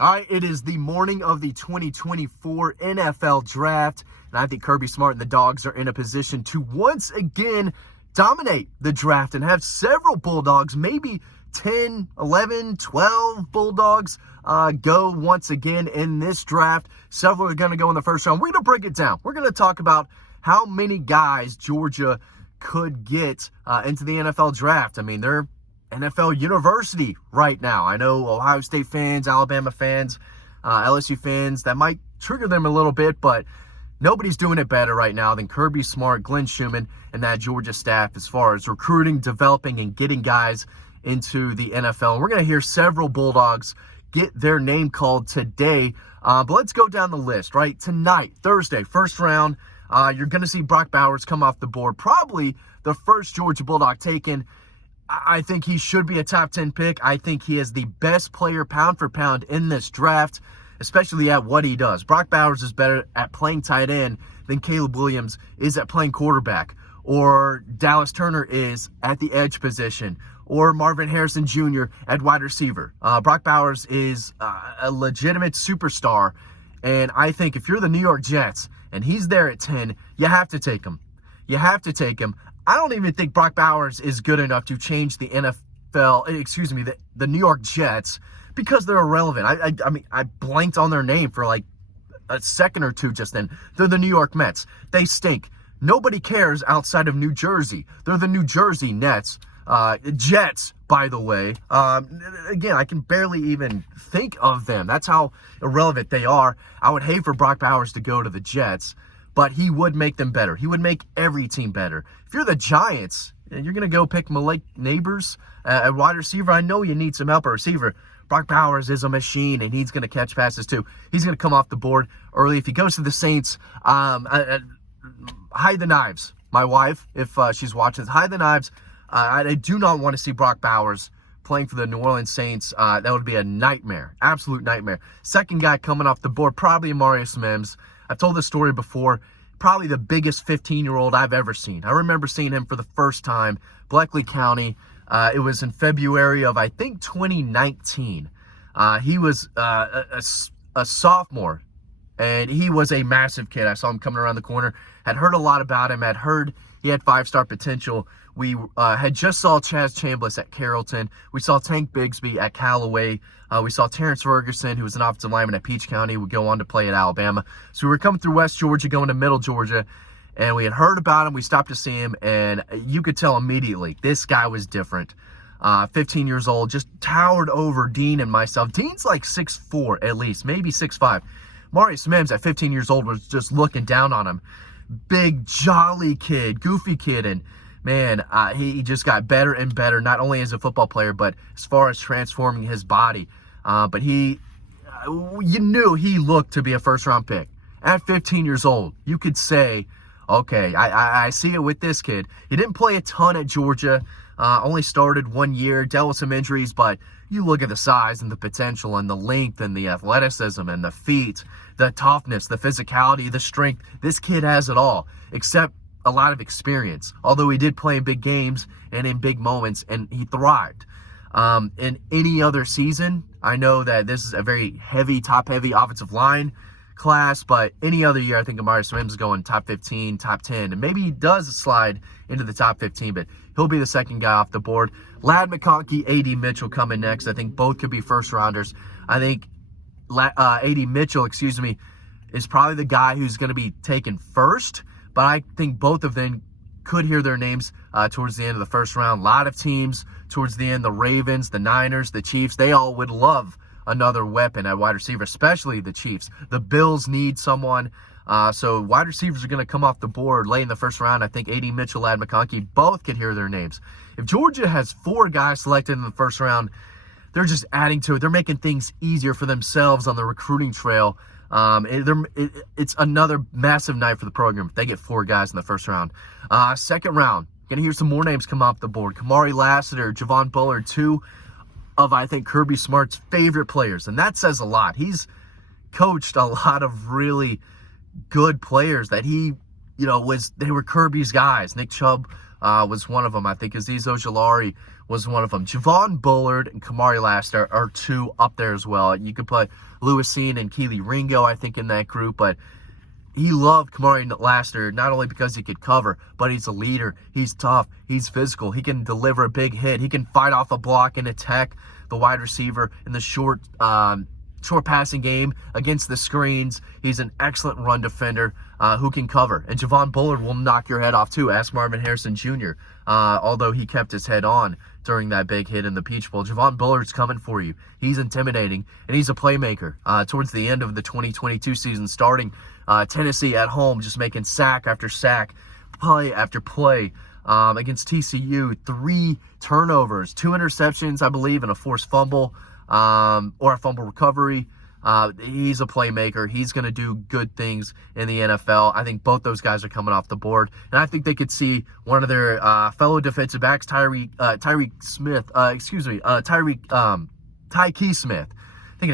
All right, it is the morning of the 2024 NFL Draft, and I think Kirby Smart and the Dogs are in a position to once again dominate the draft and have several Bulldogs, maybe 10, 11, 12 Bulldogs go once again in this draft. Several are going to go in the first round. We're going to break it down. We're going to talk about how many guys Georgia could get into the NFL Draft. I mean, they're NFL University right now. I know Ohio State fans, Alabama fans, LSU fans, that might trigger them a little bit, but nobody's doing it better right now than Kirby Smart, Glenn Schumann, and that Georgia staff as far as recruiting, developing, and getting guys into the NFL. And we're going to hear several Bulldogs get their name called today. But let's go down the list, right? Tonight, Thursday, first round, you're going to see Brock Bowers come off the board. Probably the first Georgia Bulldog taken. I think he should be a top 10 pick. I think he is the best player pound for pound in this draft, especially at what he does. Brock Bowers is better at playing tight end than Caleb Williams is at playing quarterback, or Dallas Turner is at the edge position, or Marvin Harrison Jr. at wide receiver. Brock Bowers is a legitimate superstar, and I think if you're the New York Jets and he's there at 10, you have to take him. You have to take him. I don't even think Brock Bowers is good enough to change the the New York Jets, because they're irrelevant. I mean, I blanked on their name for like a second or two just then. They're the New York Mets. They stink. Nobody cares outside of New Jersey. They're the New Jersey Nets. Jets, by the way. Again, I can barely even think of them. That's how irrelevant they are. I would hate for Brock Bowers to go to the Jets, but he would make them better. He would make every team better. If you're the Giants, you're going to go pick Malik Neighbors at wide receiver. I know you need some help at receiver. Brock Bowers is a machine, and he's going to catch passes too. He's going to come off the board early. If he goes to the Saints, hide the knives. My wife, if she's watching, hide the knives. I do not want to see Brock Bowers playing for the New Orleans Saints. That would be a nightmare, absolute nightmare. Second guy coming off the board, probably Amarius Mims. I've told this story before. Probably the biggest 15-year-old I've ever seen. I remember seeing him for the first time, Bleckley County. It was in February of, I think, 2019. He was a sophomore, and he was a massive kid. I saw him coming around the corner. Had heard a lot about him. Had heard he had five-star potential. We had just saw Chaz Chambliss at Carrollton. We saw Tank Bigsby at Callaway. We saw Terrence Ferguson, who was an offensive lineman at Peach County, would go on to play at Alabama. So we were coming through West Georgia, going to Middle Georgia, and we had heard about him. We stopped to see him, and you could tell immediately this guy was different. 15 years old, just towered over Dean and myself. Dean's like 6'4", at least, maybe 6'5". Marius Mims at 15 years old was just looking down on him. Big, jolly kid, goofy kid, and man, he just got better and better, not only as a football player, but as far as transforming his body. But you knew he looked to be a first-round pick. At 15 years old, you could say, okay, I see it with this kid. He didn't play a ton at Georgia, only started 1 year, dealt with some injuries, but you look at the size and the potential and the length and the athleticism and the feet, the toughness, the physicality, the strength. This kid has it all, except a lot of experience, although he did play in big games and in big moments, and he thrived. In any other season, I know that this is a very heavy, top-heavy offensive line class, but any other year, I think Amarius Mims is going top 15, top 10, and maybe he does slide into the top 15, but he'll be the second guy off the board. Ladd McConkey, A.D. Mitchell coming next. I think both could be first-rounders. I think A.D. Mitchell, is probably the guy who's going to be taken first, but I think both of them could hear their names towards the end of the first round. A lot of teams towards the end, the Ravens, the Niners, the Chiefs, they all would love another weapon at wide receiver, especially the Chiefs. The Bills need someone. So wide receivers are going to come off the board late in the first round. I think A.D. Mitchell, Ladd McConkey, both could hear their names. If Georgia has 4 guys selected in the first round, they're just adding to it. They're making things easier for themselves on the recruiting trail. It's another massive night for the program if they get 4 guys in the first round. Second round, going to hear some more names come off the board. Kamari Lassiter, Javon Bullard, 2 of, I think, Kirby Smart's favorite players, and that says a lot. He's coached a lot of really good players that they were Kirby's guys. Nick Chubb was one of them. I think Azeez Ojulari was one of them. Javon Bullard and Kamari Lassiter are two up there as well. You could put Lewisine and Keely Ringo, I think, in that group, but he loved Kamari Lassiter not only because he could cover, but he's a leader. He's tough. He's physical. He can deliver a big hit. He can fight off a block and attack the wide receiver in the short passing game against the screens. He's an excellent run defender who can cover. And Javon Bullard will knock your head off too. Ask Marvin Harrison Jr., although he kept his head on during that big hit in the Peach Bowl. Javon Bullard's coming for you. He's intimidating, and he's a playmaker. Towards the end of the 2022 season, starting Tennessee at home, just making sack after sack, play after play. Against TCU, 3 turnovers, 2 interceptions, I believe, and a forced fumble or a fumble recovery. He's a playmaker. He's going to do good things in the NFL. I think both those guys are coming off the board, and I think they could see one of their fellow defensive backs, Tyke Smith. Thinking of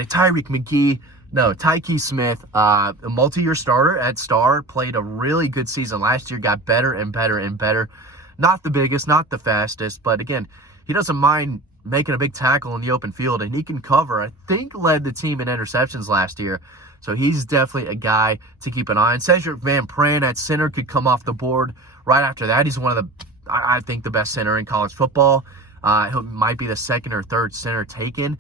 Tyreek McGee. No, Tyke Smith, a multi-year starter at Star, played a really good season last year, got better and better and better. Not the biggest, not the fastest, but again, he doesn't mind making a big tackle in the open field, and he can cover. I think led the team in interceptions last year, so he's definitely a guy to keep an eye on. Cedric Van Pran at center could come off the board right after that. He's one of the, I think, the best center in college football. He might be the second or third center taken.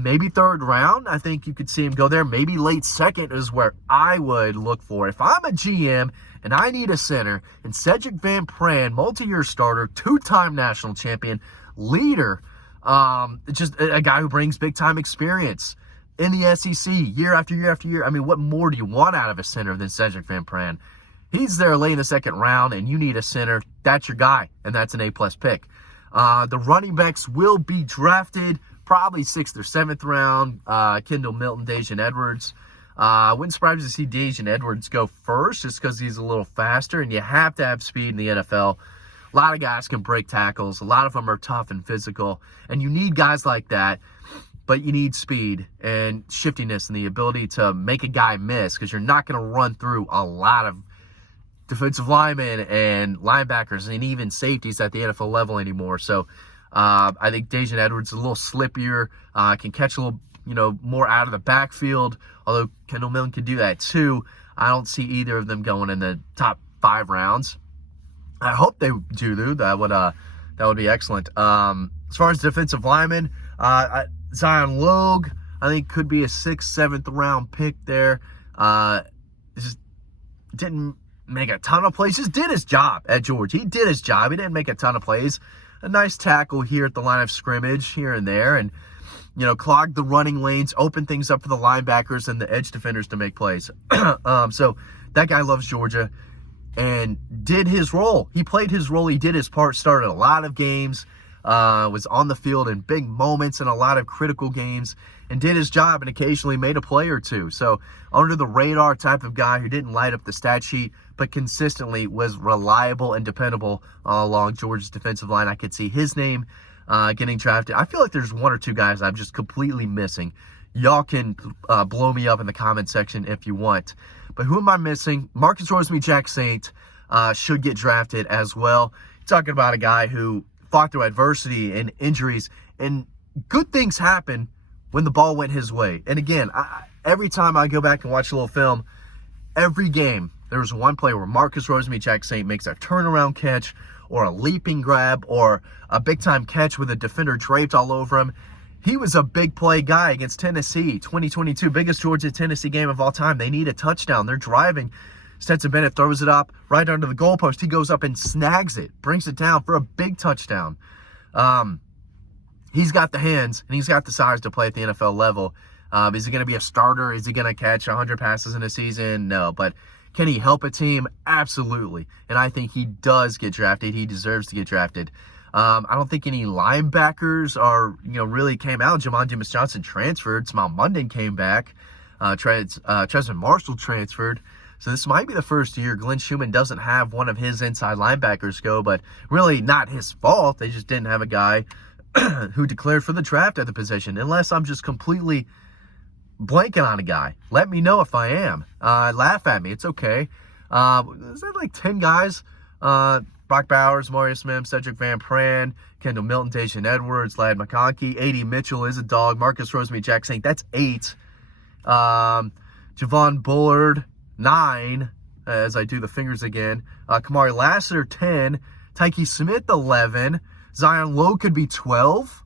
Maybe third round. I think you could see him go there. Maybe late second is where I would look for. If I'm a GM and I need a center, and Cedric Van Pran, multi-year starter, 2-time national champion, leader, just a guy who brings big-time experience in the SEC year after year after year. I mean, what more do you want out of a center than Cedric Van Pran? He's there late in the second round, and you need a center. That's your guy, and that's an A-plus pick. The running backs will be drafted probably 6th or 7th round. Kendall Milton, Dajan Edwards. Wouldn't surprise me to see Dajan Edwards go first just because he's a little faster, and you have to have speed in the NFL. A lot of guys can break tackles. A lot of them are tough and physical, and you need guys like that, but you need speed and shiftiness and the ability to make a guy miss because you're not going to run through a lot of defensive linemen and linebackers and even safeties at the NFL level anymore. So I think Dajan Edwards is a little slippier, can catch a little, more out of the backfield, although Kendall Milton can do that too. I don't see either of them going in the top 5 rounds. I hope they do, though. That would be excellent. As far as defensive linemen, Zion Logue, I think, could be a 6th, 7th round pick there. Just didn't make a ton of plays. Just did his job at Georgia. He did his job. He didn't make a ton of plays. A nice tackle here at the line of scrimmage here and there, and clogged the running lanes, opened things up for the linebackers and the edge defenders to make plays. So that guy loves Georgia and did his role. He played his role. He did his part, started a lot of games, was on the field in big moments in a lot of critical games, and did his job and occasionally made a play or two. So under the radar type of guy who didn't light up the stat sheet, but consistently was reliable and dependable along Georgia's defensive line. I could see his name getting drafted. I feel like there's 1 or 2 guys I'm just completely missing. Y'all can blow me up in the comment section if you want. But who am I missing? Marcus Rosemy-Jack Saint should get drafted as well. Talking about a guy who fought through adversity and injuries, and good things happen when the ball went his way. And again, every time I go back and watch a little film, every game, there was one play where Marcus Rosemy-Jack Saint makes a turnaround catch or a leaping grab or a big-time catch with a defender draped all over him. He was a big play guy against Tennessee, 2022, biggest Georgia-Tennessee game of all time. They need a touchdown. They're driving. Stetson Bennett throws it up right under the goalpost. He goes up and snags it, brings it down for a big touchdown. He's got the hands, and he's got the size to play at the NFL level. Is he going to be a starter? Is he going to catch 100 passes in a season? No, but can he help a team? Absolutely. And I think he does get drafted. He deserves to get drafted. I don't think any linebackers really came out. Jamon Dumas Johnson transferred. Smile Munden came back. Tresvant Marshall transferred. So this might be the first year Glenn Schumann doesn't have one of his inside linebackers go, but really not his fault. They just didn't have a guy who declared for the draft at the position, unless I'm just completely blanking on a guy. Let me know if I am. Laugh at me. It's okay. Is that like 10 guys Brock Bowers, Mario Smith, Cedric Van Pran, Kendall Milton, Dacian Edwards, Ladd McConkey. A.D. Mitchell is a dog. Marcus Rosemary, Jack Saint, that's 8. Javon Bullard, 9, as I do the fingers again. Kamari Lassiter, 10. Tyke Smith, 11. Zion Lowe could be 12.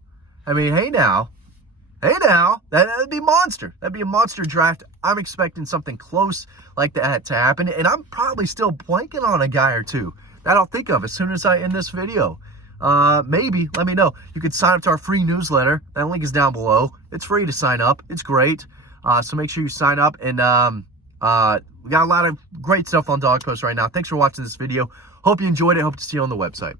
I mean, hey now, that'd be monster. That'd be a monster draft. I'm expecting something close like that to happen, and I'm probably still blanking on a guy or two that I'll think of as soon as I end this video. Maybe, let me know. You can sign up to our free newsletter. That link is down below. It's free to sign up. It's great. So make sure you sign up, and we got a lot of great stuff on Dawg Post right now. Thanks for watching this video. Hope you enjoyed it. Hope to see you on the website.